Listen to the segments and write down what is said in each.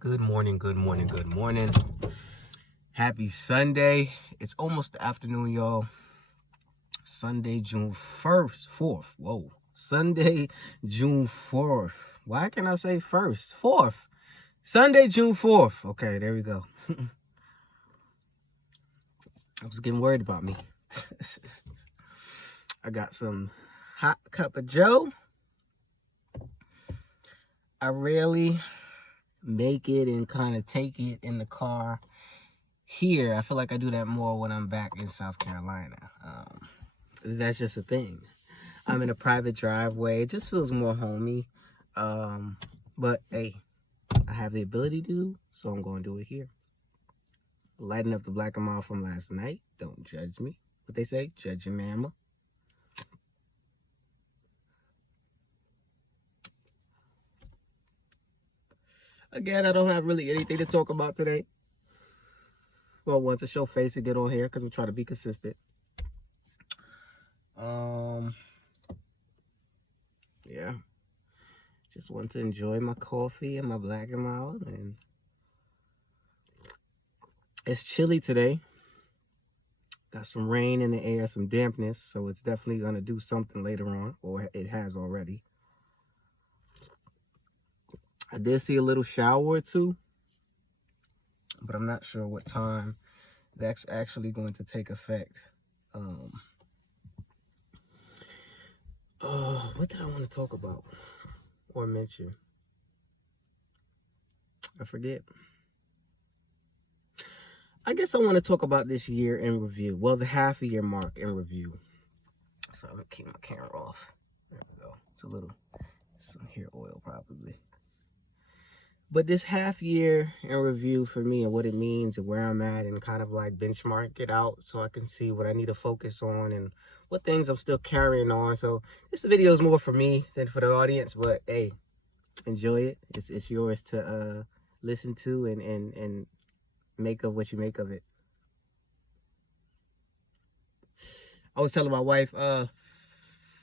Good morning, good morning, good morning. Happy Sunday. It's almost the afternoon, y'all. Sunday, June 1st, 4th. Whoa. Sunday, June 4th. Why can I say 1st? 4th. Sunday, June 4th. Okay, there we go. I was getting worried about me. I got some hot cup of Joe. I rarely make it and kind of take it in the car here. I feel like I do that more when I'm back in South Carolina. That's just a thing. I'm in a private driveway. It just feels more homey. But hey, I have the ability to, so I'm going to do it here. Lighting up the Black and Mild from last night. Don't judge me. What they say? Judge your mama. Again, I don't have really anything to talk about today. Well, want to show face and get on here because I'm trying to be consistent. Yeah. Just want to enjoy my coffee and my Black and Mild, and it's chilly today. Got some rain in the air, some dampness, so it's definitely going to do something later on, or it has already. I did see a little shower or two, but I'm not sure what time that's actually going to take effect. What did I want to talk about or mention? I forget. I guess I want to talk about this year in review. Well, the half a year mark in review. So I'm going to keep my camera off. There we go. It's a little, some hair oil probably. But this half year in review for me and what it means and where I'm at, and kind of like benchmark it out so I can see what I need to focus on and what things I'm still carrying on. So this video is more for me than for the audience, but hey, enjoy it. It's yours to listen to and make of what you make of it. I was telling my wife,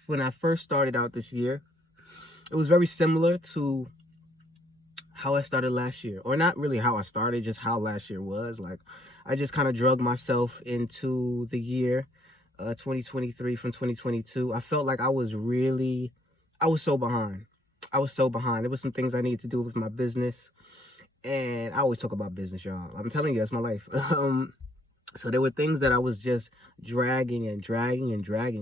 when I first started out this year, it was very similar to how I started last year. Or not really how I started, just how last year was. Like, I just kind of drug myself into the year 2023 from 2022. I felt like I was so behind. I was so behind. There was some things I needed to do with my business. And I always talk about business, y'all. I'm telling you, that's my life. So there were things that I was just dragging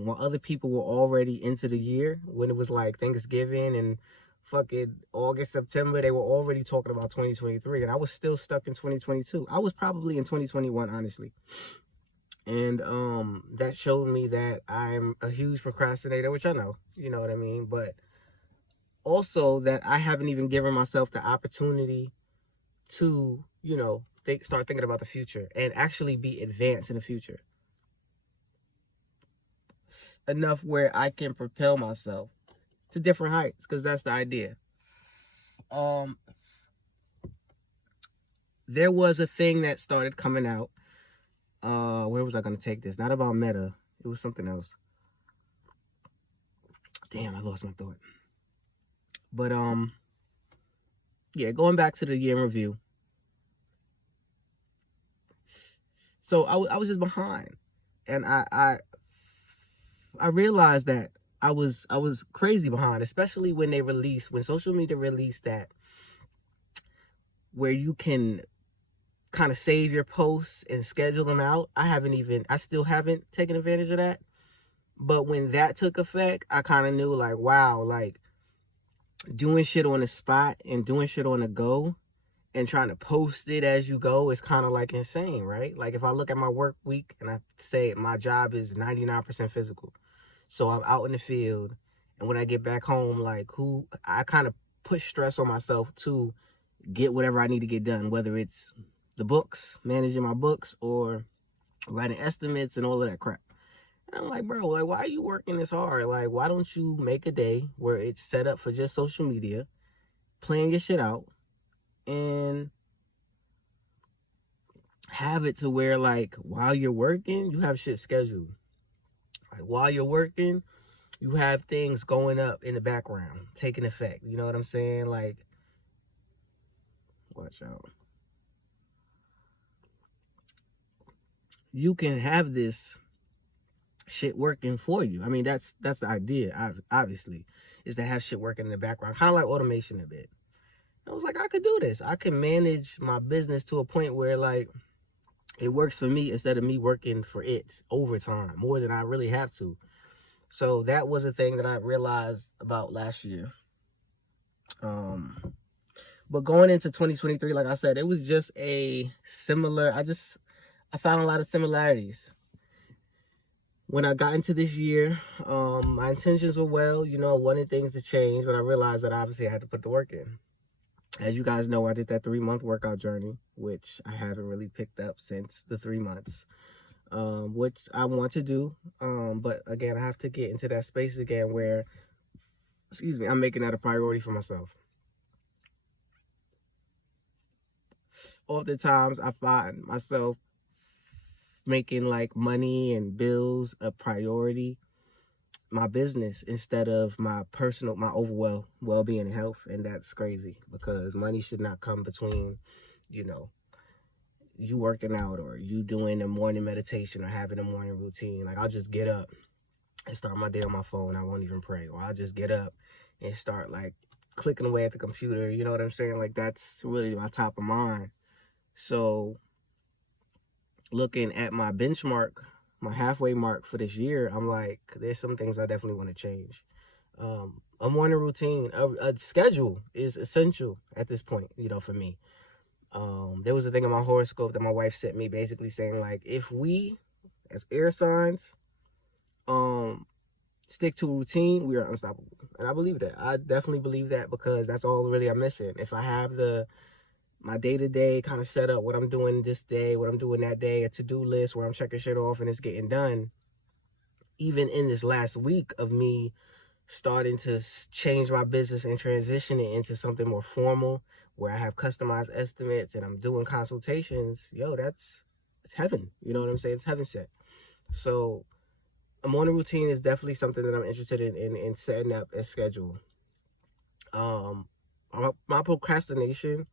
while other people were already into the year. When it was like Thanksgiving and fucking August, September, they were already talking about 2023, and I was still stuck in 2022. I was probably in 2021, honestly. And that showed me that I'm a huge procrastinator, which I know, you know what I mean, but also that I haven't even given myself the opportunity to, you know, start thinking about the future and actually be advanced in the future enough where I can propel myself to different heights, because that's the idea. There was a thing that started coming out. Where was I going to take this? Not about Meta. It was something else. Damn, I lost my thought. But yeah, going back to the year in review. So I was just behind, and I realized that I was crazy behind, especially when social media released that, where you can kind of save your posts and schedule them out. I still haven't taken advantage of that. But when that took effect, I kind of knew, like, wow, like doing shit on the spot and doing shit on the go and trying to post it as you go is kind of like insane, right? Like, if I look at my work week and I say my job is 99% physical, so I'm out in the field, and when I get back home, like, I kind of push stress on myself to get whatever I need to get done, whether it's the books, managing my books, or writing estimates and all of that crap. And I'm like, bro, like, why are you working this hard? Like, why don't you make a day where it's set up for just social media, plan your shit out, and have it to where, like, while you're working, you have shit scheduled. Like, while you're working, you have things going up in the background, taking effect. You know what I'm saying? Like, watch out. You can have this shit working for you. I mean, that's the idea, obviously, is to have shit working in the background, kind of like automation a bit. I was like, I could do this. I can manage my business to a point where, like, it works for me instead of me working for it overtime more than I really have to. So that was a thing that I realized about last year. But going into 2023, like I said, it was just a similar, I found a lot of similarities. When I got into this year, my intentions were well, you know, I wanted things to change, but I realized that obviously I had to put the work in. As you guys know, I did that 3-month workout journey, which I haven't really picked up since the 3 months, which I want to do. But again, I have to get into that space again where, I'm making that a priority for myself. Oftentimes, I find myself making like money and bills a priority, my business, instead of my overall well-being and health. And that's crazy, because money should not come between, you know, you working out or you doing a morning meditation or having a morning routine. Like, I'll just get up and start my day on my phone. I won't even pray. Or I'll just get up and start like clicking away at the computer. You know what I'm saying? Like, that's really my top of mind. So looking at my benchmark, my halfway mark for this year, I'm like, there's some things I definitely want to change. A morning routine, a schedule is essential at this point, you know, for me. There was a thing in my horoscope that my wife sent me, basically saying, like, if we as air signs stick to a routine, we are unstoppable. And I believe that. I definitely believe that, because that's all really I'm missing. If I have my day-to-day kind of set up, what I'm doing this day, what I'm doing that day, a to-do list where I'm checking shit off and it's getting done. Even in this last week of me starting to change my business and transition it into something more formal, where I have customized estimates and I'm doing consultations, it's heaven. You know what I'm saying? It's heaven set. So a morning routine is definitely something that I'm interested in setting up a schedule. My procrastination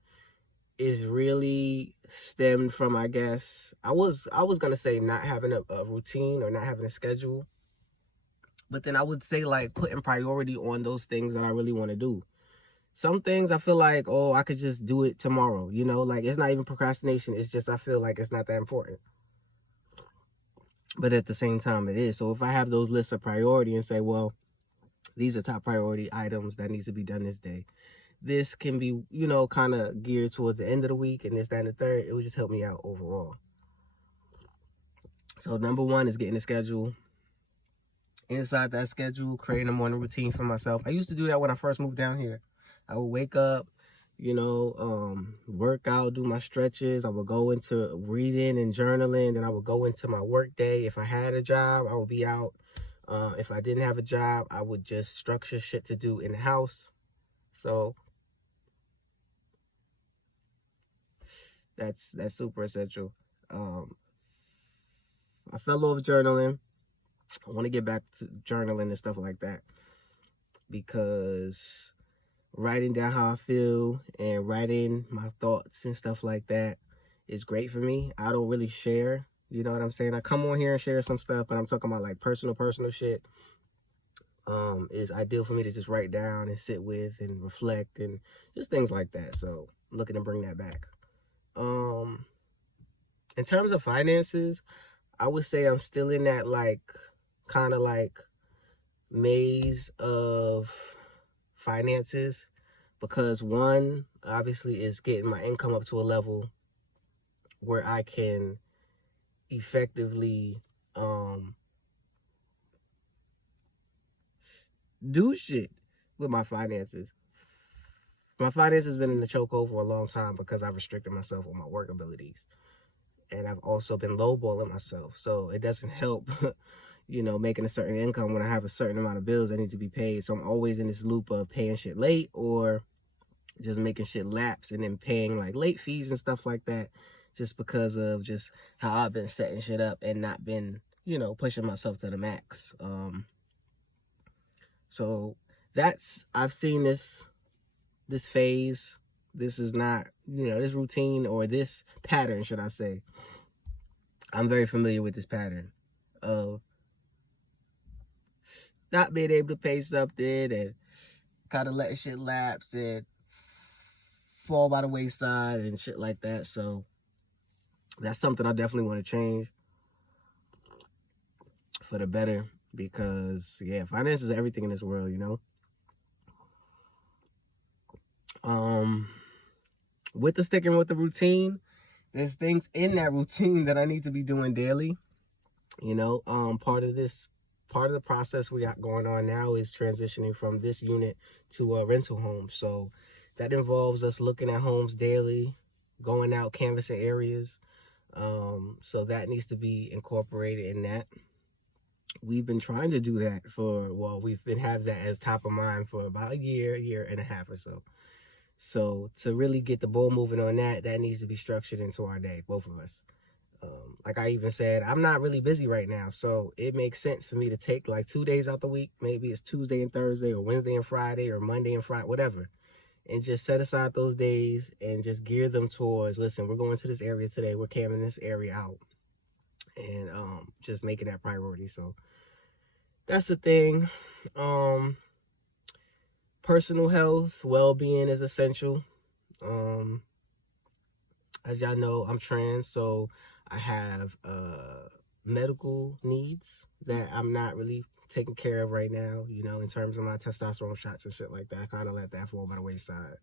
is really stemmed from, I guess, I was gonna say not having a routine or not having a schedule, but then I would say like putting priority on those things that I really want to do. Some things I feel like, oh, I could just do it tomorrow, you know, like it's not even procrastination, it's just I feel like it's not that important. But at the same time it is. So if I have those lists of priority and say, well, these are top priority items that needs to be done this day, this can be, you know, kind of geared towards the end of the week and this, that, and the third. It would just help me out overall. So number one is getting a schedule. Inside that schedule, creating a morning routine for myself. I used to do that when I first moved down here. I would wake up, you know, work out, do my stretches. I would go into reading and journaling. Then I would go into my work day. If I had a job, I would be out. If I didn't have a job, I would just structure shit to do in the house. So that's super essential. I fell off journaling. I want to get back to journaling and stuff like that, because writing down how I feel and writing my thoughts and stuff like that is great for me. I don't really share, you know what I'm saying? I come on here and share some stuff, but I'm talking about like personal shit. Is ideal for me to just write down and sit with and reflect and just things like that. So I'm looking to bring that back. In terms of finances, I would say I'm still in that like kind of like maze of finances, because one obviously is getting my income up to a level where I can effectively do shit with my finances. My finances has been in the chokehold for a long time because I've restricted myself on my work abilities, and I've also been lowballing myself. So it doesn't help you know, making a certain income when I have a certain amount of bills that need to be paid. So I'm always in this loop of paying shit late or just making shit lapse and then paying like late fees and stuff like that, just because of just how I've been setting shit up and not been, you know, pushing myself to the max. So I've seen this phase. This is not this routine, or this pattern, should I say. I'm very familiar with this pattern of not being able to pay something and kind of letting shit lapse and fall by the wayside and shit like that. So that's something I definitely want to change for the better, because finances are everything in this world. With the sticking with the routine, there's things in that routine that I need to be doing daily. Part of the process we got going on now is transitioning from this unit to a rental home. So that involves us looking at homes daily, going out, canvassing areas. So that needs to be incorporated in that. We've been trying to do that we've been having that as top of mind for about a year and a half or so. So to really get the ball moving on that needs to be structured into our day, both of us. Like I even said, I'm not really busy right now, so it makes sense for me to take like 2 days out the week. Maybe it's Tuesday and Thursday, or Wednesday and Friday, or Monday and Friday, whatever. And just set aside those days and just gear them towards, listen, we're going to this area today. We're camming this area out. And just making that priority. So that's the thing. Personal health, well-being is essential. As y'all know, I'm trans, so I have medical needs that I'm not really taking care of right now, in terms of my testosterone shots and shit like that. I kind of let that fall by the wayside.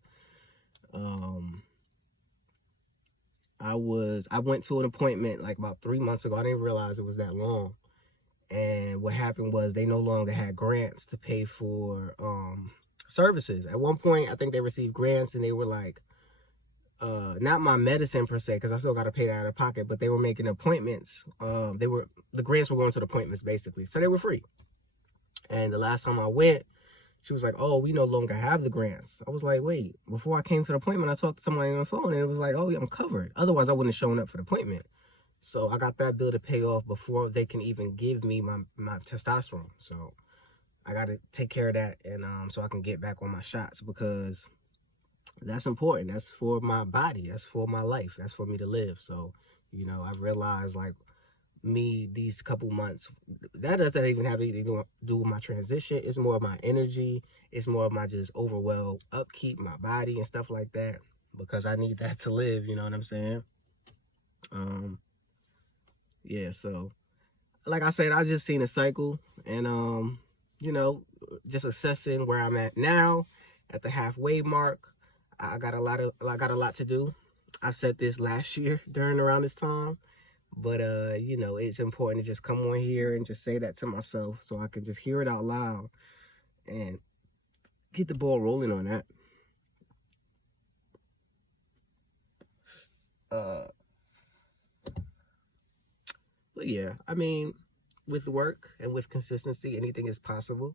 I went to an appointment like about 3 months ago. I didn't realize it was that long. And what happened was they no longer had grants to pay for services. At one point, I think they received grants, and they were like, not my medicine per se, because I still got to pay that out of pocket, but they were making appointments. The grants were going to the appointments basically, so they were free. And the last time I went, she was like, "Oh, we no longer have the grants." I was like, "Wait, before I came to the appointment, I talked to somebody on the phone, and it was like, oh, yeah, I'm covered. Otherwise, I wouldn't have shown up for the appointment." So I got that bill to pay off before they can even give me my testosterone. So I got to take care of that, and so I can get back on my shots, because that's important. That's for my body. That's for my life. That's for me to live. So, I've realized, like, these couple months, that doesn't even have anything to do with my transition. It's more of my energy. It's more of my just overall upkeep, my body and stuff like that, because I need that to live. You know what I'm saying? So like I said, I just seen a cycle, and just assessing where I'm at now at the halfway mark. I got a lot to do. I said this last year around this time, but it's important to just come on here and just say that to myself, so I can just hear it out loud and get the ball rolling on that. But yeah, I mean, with work and with consistency, anything is possible.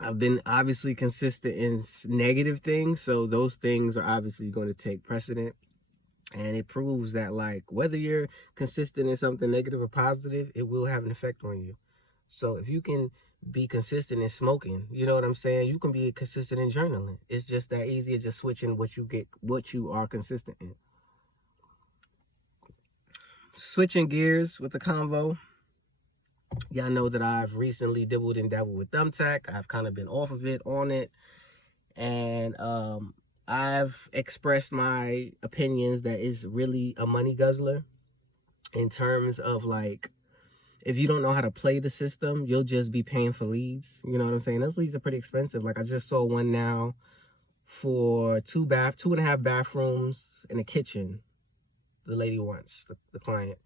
I've been obviously consistent in negative things, so those things are obviously going to take precedent. And it proves that, like, whether you're consistent in something negative or positive, it will have an effect on you. So if you can be consistent in smoking, you know what I'm saying? You can be consistent in journaling. It's just that easy. It's just switching what you are consistent in. Switching gears with the convo. Y'all know that I've recently dabbled with Thumbtack. I've kind of been off of it, on it. And I've expressed my opinions that it's really a money guzzler, in terms of, like, if you don't know how to play the system, you'll just be paying for leads. You know what I'm saying? Those leads are pretty expensive. Like, I just saw one now for 2.5 bathrooms and a kitchen. The lady wants, the client.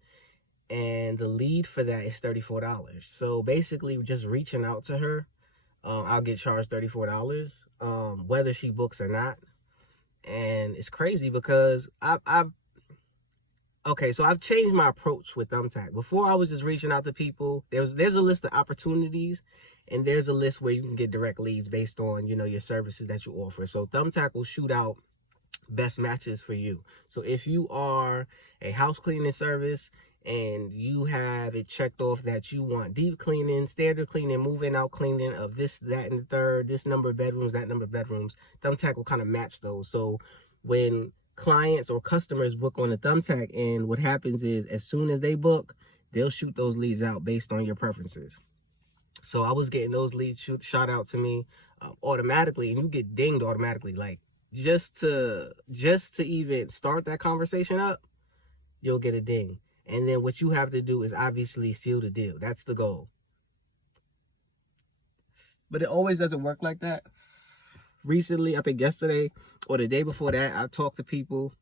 And the lead for that is $34. So basically, just reaching out to her, I'll get charged $34, whether she books or not. And it's crazy because I've changed my approach with Thumbtack. Before, I was just reaching out to people. There's a list of opportunities, and there's a list where you can get direct leads based on, your services that you offer. So Thumbtack will shoot out best matches for you. So if you are a house cleaning service and you have it checked off that you want deep cleaning, standard cleaning, move-in out cleaning of this, that, and the third, this number of bedrooms, that number of bedrooms, Thumbtack will kind of match those. So when clients or customers book on the Thumbtack, and what happens is as soon as they book, they'll shoot those leads out based on your preferences. So I was getting those leads shot out to me automatically, and you get dinged automatically. Like just to even start that conversation up, you'll get a ding. And then what you have to do is obviously seal the deal. That's the goal. But it always doesn't work like that. Recently, I think yesterday or the day before that, I talked to people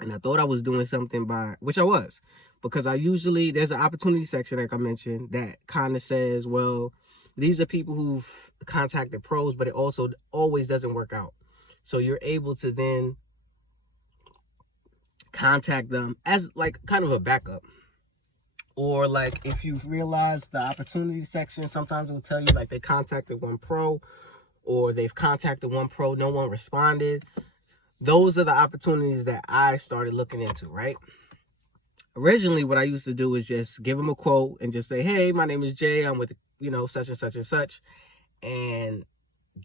and I thought I was doing something which I was, because there's an opportunity section, like I mentioned, that kind of says, well, these are people who've contacted pros, but it also always doesn't work out. So you're able to then contact them as like kind of a backup. Or like if you've realized the opportunity section, sometimes it will tell you like they contacted one pro, or they've contacted one pro, no one responded. Those are the opportunities that I started looking into, right? Originally, what I used to do is just give them a quote and just say, hey, my name is Jay. I'm with, such and such and such. And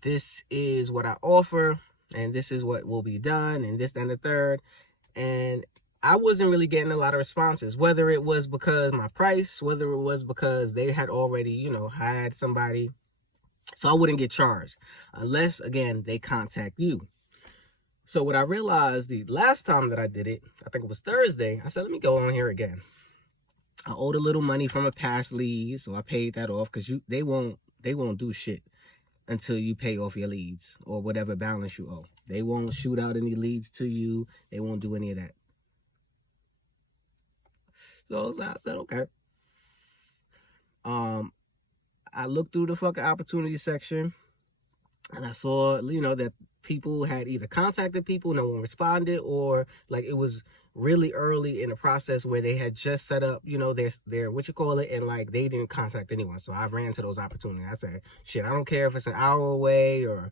this is what I offer. And this is what will be done. And this, and the third. And I wasn't really getting a lot of responses, whether it was because my price, whether it was because they had already, hired somebody. So I wouldn't get charged unless, again, they contact you. So what I realized the last time that I did it, I think it was Thursday, I said, let me go on here again. I owed a little money from a past lead, so I paid that off, because they won't do shit until you pay off your leads or whatever balance you owe. They won't shoot out any leads to you. They won't do any of that. So I said, okay. I looked through the fucking opportunity section, and I saw, that people had either contacted people, no one responded, or like it was really early in the process where they had just set up, their and like they didn't contact anyone. So I ran to those opportunities. I said, shit, I don't care if it's an hour away or,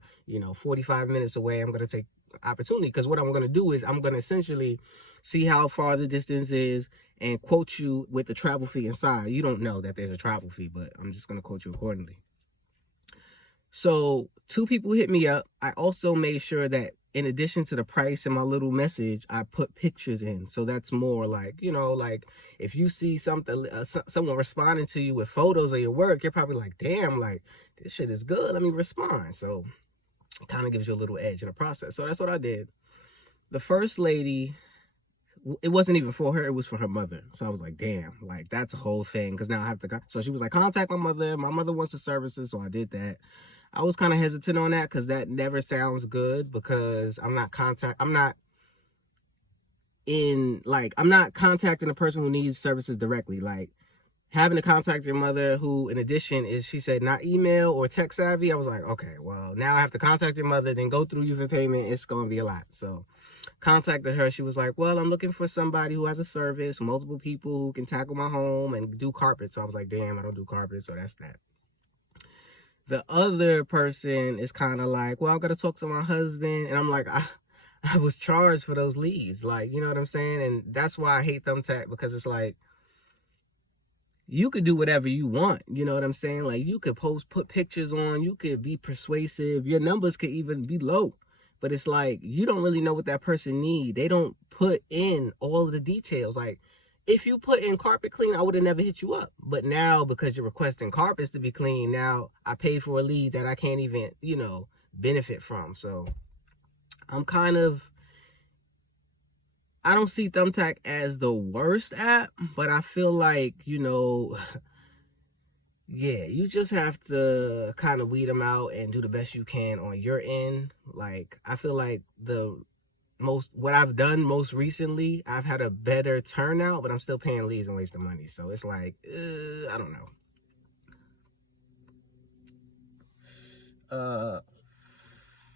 45 minutes away. I'm going to take opportunity, because what I'm going to do is I'm going to essentially see how far the distance is and quote you with the travel fee inside. You don't know that there's a travel fee, but I'm just going to quote you accordingly. So 2 people hit me up. I also made sure that in addition to the price and my little message, I put pictures in. So that's more like, like if you see something, someone responding to you with photos of your work, you're probably like, damn, like this shit is good. Let me respond. So it kind of gives you a little edge in the process. So that's what I did. The first lady, it wasn't even for her, it was for her mother. So I was like, damn, like that's a whole thing, because now I have to so she was like, contact my mother wants the services. So I did that. I was kind of hesitant on that, because that never sounds good, because I'm not contacting the person who needs services directly. Like having to contact your mother, who in addition is, she said, not email or tech savvy. I was like, okay, well, now I have to contact your mother, then go through you for payment. It's going to be a lot. So contacted her. She was like, well, I'm looking for somebody who has a service, multiple people who can tackle my home and do carpet. So I was like, damn, I don't do carpet. So that's that. The other person is kind of like, well, I've got to talk to my husband. And I'm like, I was charged for those leads. Like, you know what I'm saying? And that's why I hate Thumbtack, because it's like, you could do whatever you want. You know what I'm saying? Like you could put pictures on, you could be persuasive. Your numbers could even be low. But it's like, you don't really know what that person needs. They don't put in all of the details. Like, if you put in carpet clean, I would have never hit you up. But now, because you're requesting carpets to be clean, now I pay for a lead that I can't even, benefit from. So I'm I don't see Thumbtack as the worst app, but I feel like, yeah, you just have to kind of weed them out and do the best you can on your end. Like, I feel like what I've done most recently, I've had a better turnout, but I'm still paying leads and wasting money. So it's like, I don't know.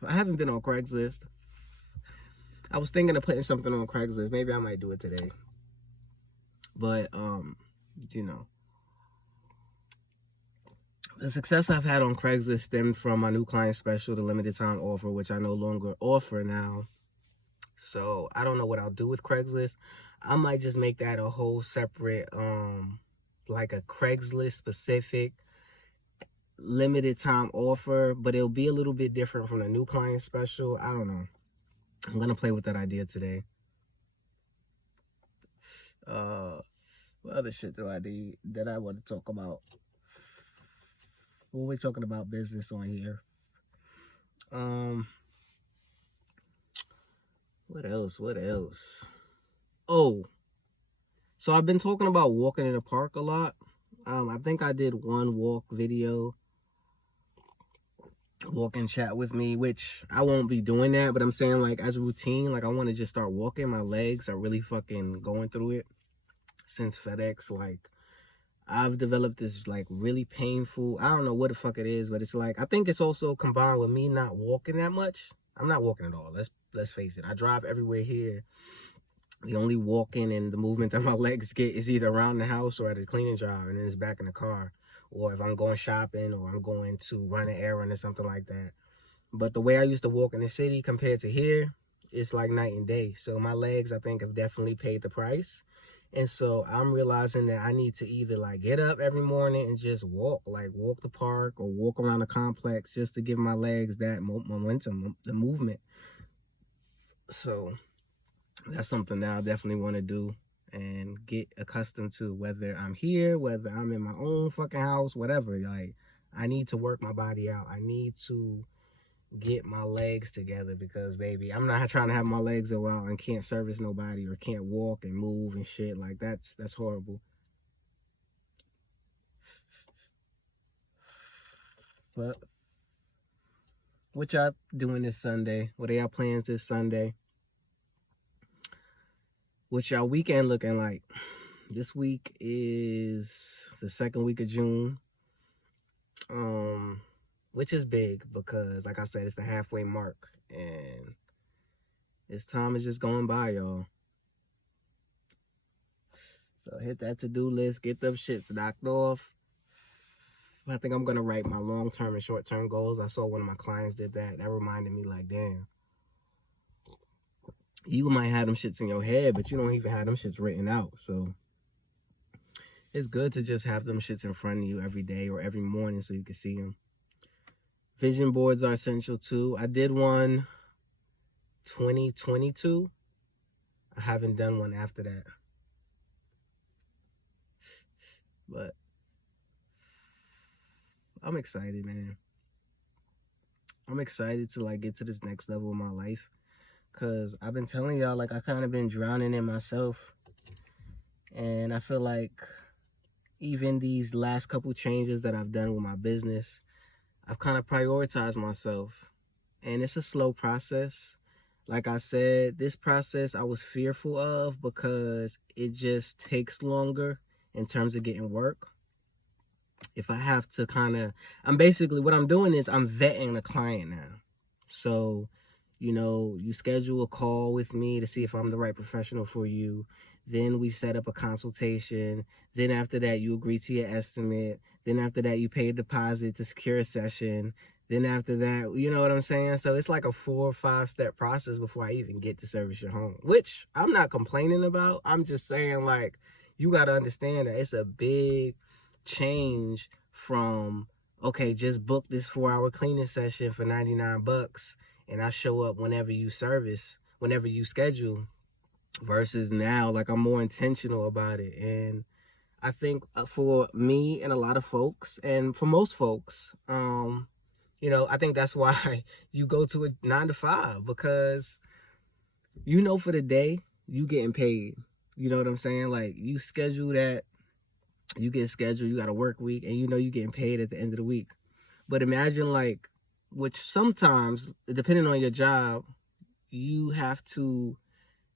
I haven't been on Craigslist. I was thinking of putting something on Craigslist. Maybe I might do it today. But, the success I've had on Craigslist stemmed from my new client special, the limited time offer, which I no longer offer now. So I don't know what I'll do with Craigslist. I might just make that a whole separate, like a Craigslist specific limited time offer, but it'll be a little bit different from the new client special. I don't know. I'm gonna play with that idea today. What other shit do I do that I want to talk about? We're talking about business on here. What else? What else? Oh, so I've been talking about walking in the park a lot. I think I did one walk video, walk and chat with me, which I won't be doing that, but I'm saying like as a routine, like I want to just start walking. My legs are really fucking going through it since FedEx. Like I've developed this like really painful, I don't know what the fuck it is, but it's like, I think it's also combined with me not walking that much. I'm not walking at all. Let's face it. I drive everywhere here. The only walking and the movement that my legs get is either around the house or at a cleaning job, and then it's back in the car. Or if I'm going shopping or I'm going to run an errand or something like that. But the way I used to walk in the city compared to here, it's like night and day. So my legs, I think, have definitely paid the price. And so I'm realizing that I need to either like get up every morning and just walk, like walk the park or walk around the complex just to give my legs that momentum, the movement. So that's something that I definitely want to do and get accustomed to, whether I'm here, whether I'm in my own fucking house, whatever. Like, I need to work my body out. I need to get my legs together because, baby, I'm not trying to have my legs go out and can't service nobody or can't walk and move and shit. Like, that's horrible. But what y'all doing this Sunday? What are y'all plans this Sunday? What's y'all weekend looking like? This week is the second week of June, which is big because, like I said, it's the halfway mark, and this time is just going by, y'all. So hit that to-do list, get them shits knocked off. I think I'm gonna write my long-term and short-term goals. I saw one of my clients did that. That reminded me, like, damn. You might have them shits in your head, but you don't even have them shits written out. So it's good to just have them shits in front of you every day or every morning so you can see them. Vision boards are essential too. I did one 2022. I haven't done one after that. But I'm excited, man. I'm excited to like get to this next level of my life. Cause I've been telling y'all, like, I kind of been drowning in myself. And I feel like even these last couple changes that I've done with my business, I've kind of prioritized myself. And it's a slow process. Like I said, this process I was fearful of because it just takes longer in terms of getting work. If I have to I'm basically, what I'm doing is I'm vetting the client now. So, you know, you schedule a call with me to see if I'm the right professional for you. Then we set up a consultation. Then after that, you agree to your estimate. Then after that, you pay a deposit to secure a session. Then after that, you know what I'm saying? So it's like a 4 or 5 step process before I even get to service your home, which I'm not complaining about. I'm just saying, like, you got to understand that it's a big change from, okay, just book this 4-hour cleaning session for $99 and I show up whenever you schedule, versus now, like, I'm more intentional about it. And I think for me and a lot of folks, and for most folks, you know, I think that's why you go to a 9 to 5, because you know for the day you getting paid. You know what I'm saying? Like, you schedule that, you get scheduled, you got a work week, and you know you getting paid at the end of the week. But imagine, like, which sometimes, depending on your job, you have to,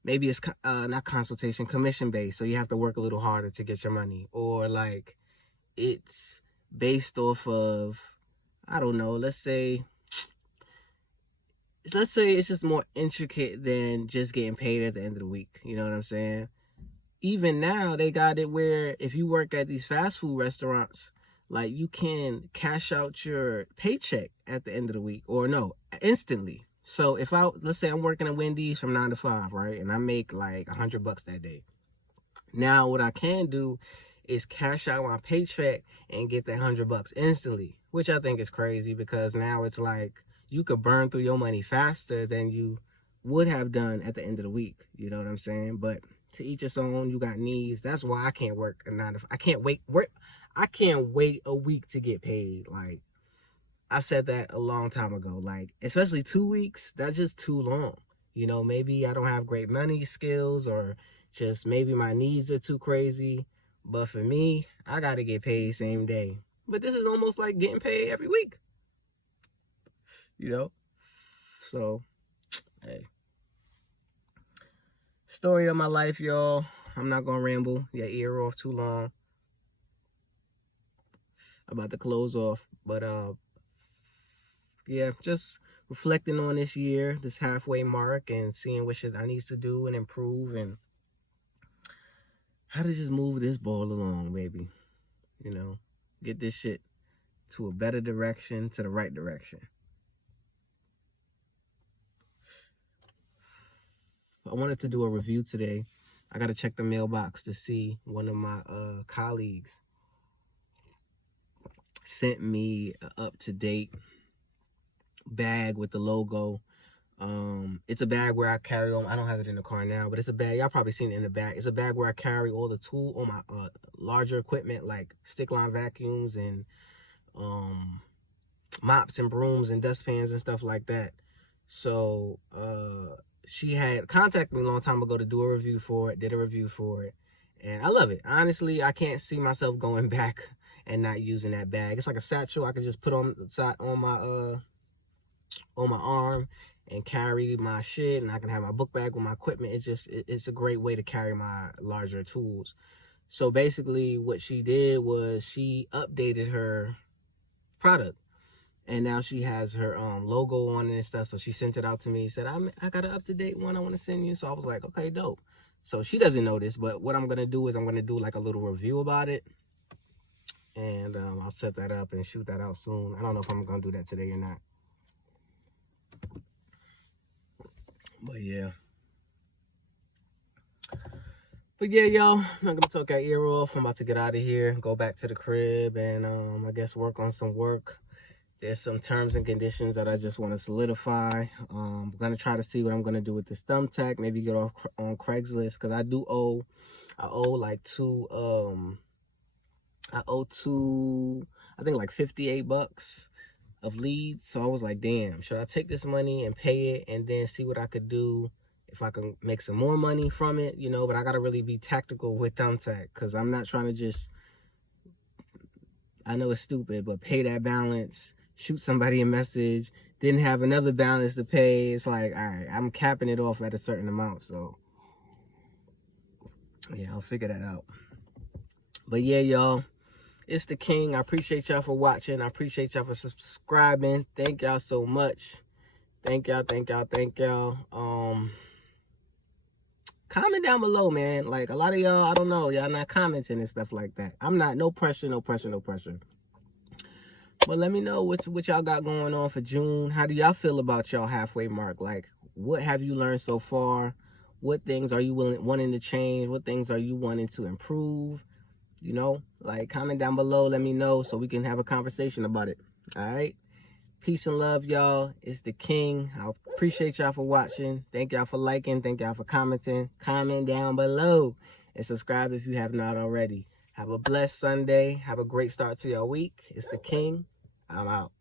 maybe it's not consultation, commission based, so you have to work a little harder to get your money. Or like, it's based off of, I don't know, let's say it's just more intricate than just getting paid at the end of the week. You know what I'm saying? Even now, they got it where if you work at these fast food restaurants, like, you can cash out your paycheck at the end of the week, or no, instantly. So let's say I'm working at Wendy's from 9 to 5, right? And I make like $100 that day. Now, what I can do is cash out my paycheck and get that $100 instantly, which I think is crazy because now it's like you could burn through your money faster than you would have done at the end of the week. You know what I'm saying? But to each its own. You got needs. That's why I can't work a 9 to 5. I can't wait a week to get paid. Like, I said that a long time ago. Like, especially 2 weeks, that's just too long. You know, maybe I don't have great money skills, or just maybe my needs are too crazy. But for me, I got to get paid same day. But this is almost like getting paid every week. You know? So, hey. Story of my life, y'all. I'm not going to ramble your ear off too long. About to close off. But, yeah, just reflecting on this year, this halfway mark, and seeing what shit I need to do and improve, and how to just move this ball along, baby. You know, get this shit to a better direction, to the right direction. I wanted to do a review today. I got to check the mailbox to see one of my colleagues sent me an up-to-date bag with the logo. It's a bag where I carry on. I don't have it in the car now, but it's a bag. Y'all probably seen it in the bag. It's a bag where I carry all the all my larger equipment, like stick line vacuums and mops and brooms and dustpans and stuff like that. So she had contacted me a long time ago to do a review for it. Did a review for it, and I love it. Honestly, I can't see myself going back and not using that bag. It's like a satchel I can just put on my arm and carry my shit, and I can have my book bag with my equipment. It's a great way to carry my larger tools. So basically what she did was she updated her product, and now she has her logo on it and stuff. So she sent it out to me, said, I got an up-to-date one I want to send you. So I was like, okay, dope. So she doesn't know this, but what I'm going to do is I'm going to do like a little review about it, and I'll set that up and shoot that out soon. I don't know if I'm going to do that today or not. But yeah, y'all, I'm not gonna talk our ear off. I'm about to get out of here, go back to the crib, and I guess work on some work. There's some terms and conditions that I just want to solidify. I'm gonna try to see what I'm gonna do with this thumbtack. Maybe get off on Craigslist, because I owe like I think like $58 of leads. So I was like, damn, should I take this money and pay it and then see what I could do if I can make some more money from it, you know? But I gotta really be tactical with Thumbtack, because I'm not trying to just, I know it's stupid, but pay that balance, shoot somebody a message, then have another balance to pay. It's like, all right, I'm capping it off at a certain amount. So yeah, I'll figure that out. But yeah, y'all, it's the King. I appreciate y'all for watching. I appreciate y'all for subscribing. Thank y'all so much. Thank y'all. Comment down below, man. Like, a lot of y'all, I don't know, y'all not commenting and stuff like that. I'm not, no pressure. But let me know what y'all got going on for June. How do y'all feel about y'all halfway mark? Like, what have you learned so far? What things are you wanting to change? What things are you wanting to improve? You know, like, comment down below. Let me know so we can have a conversation about it. All right. Peace and love, y'all. It's the King. I appreciate y'all for watching. Thank y'all for liking. Thank y'all for commenting. Comment down below and subscribe if you have not already. Have a blessed Sunday. Have a great start to your week. It's the King. I'm out.